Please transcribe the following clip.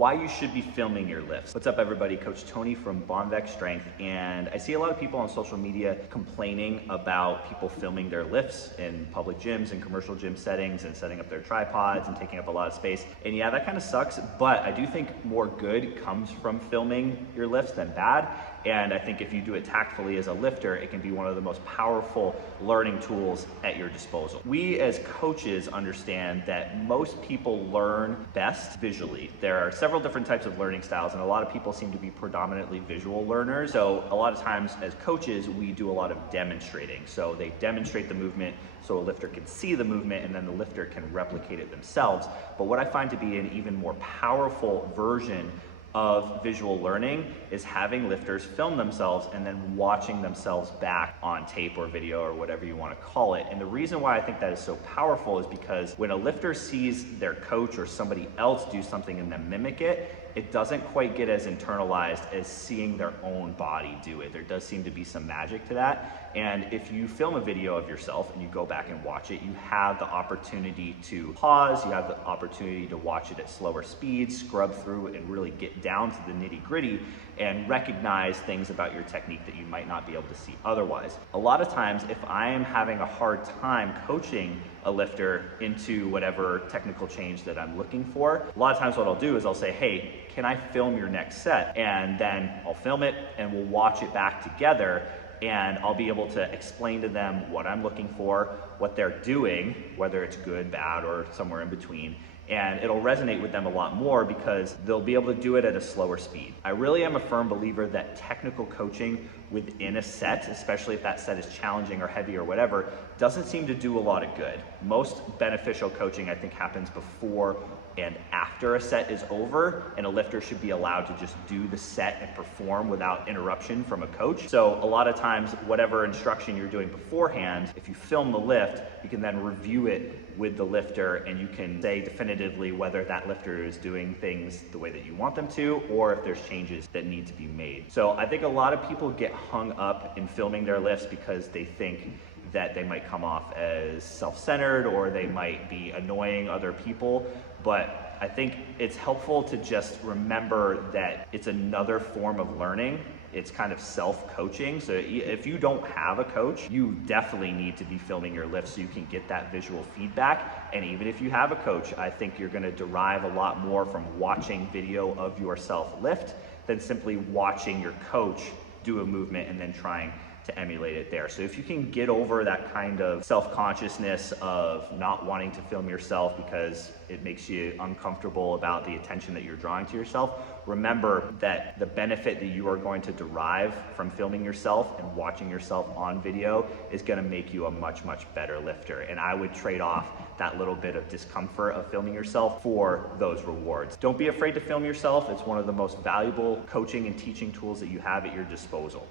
why you should be filming your lifts. What's up everybody, Coach Tony from Bonvex Strength, and I see a lot of people on social media complaining about people filming their lifts in public gyms and commercial gym settings and setting up their tripods and taking up a lot of space. And yeah, that kind of sucks, but I do think more good comes from filming your lifts than bad. And I think if you do it tactfully as a lifter, it can be one of the most powerful learning tools at your disposal. We as coaches understand that most people learn best visually. There are several different types of learning styles, and a lot of people seem to be predominantly visual learners. So a lot of times as coaches, we do a lot of demonstrating. So they demonstrate the movement so a lifter can see the movement, and then the lifter can replicate it themselves. But what I find to be an even more powerful version of visual learning is having lifters film themselves and then watching themselves back on tape or video or whatever you want to call it. And the reason why I think that is so powerful is because when a lifter sees their coach or somebody else do something and then mimic it, it doesn't quite get as internalized as seeing their own body do it. There does seem to be some magic to that. And if you film a video of yourself and you go back and watch it, you have the opportunity to pause, you have the opportunity to watch it at slower speeds, scrub through and really get down to the nitty-gritty and recognize things about your technique that you might not be able to see otherwise. A lot of times, if I am having a hard time coaching a lifter into whatever technical change that I'm looking for, a lot of times what I'll do is I'll say, hey, can I film your next set? And then I'll film it and we'll watch it back together, and I'll be able to explain to them what I'm looking for, what they're doing, whether it's good, bad, or somewhere in between. And it'll resonate with them a lot more because they'll be able to do it at a slower speed. I really am a firm believer that technical coaching within a set, especially if that set is challenging or heavy or whatever, doesn't seem to do a lot of good. Most beneficial coaching, I think, happens before and after a set is over, and a lifter should be allowed to just do the set and perform without interruption from a coach. So a lot of times, whatever instruction you're doing beforehand, if you film the lift, you can then review it with the lifter, and you can say definitively whether that lifter is doing things the way that you want them to, or if there's changes that need to be made. So I think a lot of people get hung up in filming their lifts because they think that they might come off as self-centered or they might be annoying other people. But I think it's helpful to just remember that it's another form of learning. It's kind of self-coaching. So if you don't have a coach, you definitely need to be filming your lifts so you can get that visual feedback. And even if you have a coach, I think you're gonna derive a lot more from watching video of yourself lift than simply watching your coach do a movement and then trying to emulate it there. So if you can get over that kind of self-consciousness of not wanting to film yourself because it makes you uncomfortable about the attention that you're drawing to yourself, remember that the benefit that you are going to derive from filming yourself and watching yourself on video is going to make you a much, much better lifter. And I would trade off that little bit of discomfort of filming yourself for those rewards. Don't be afraid to film yourself. It's one of the most valuable coaching and teaching tools that you have at your disposal.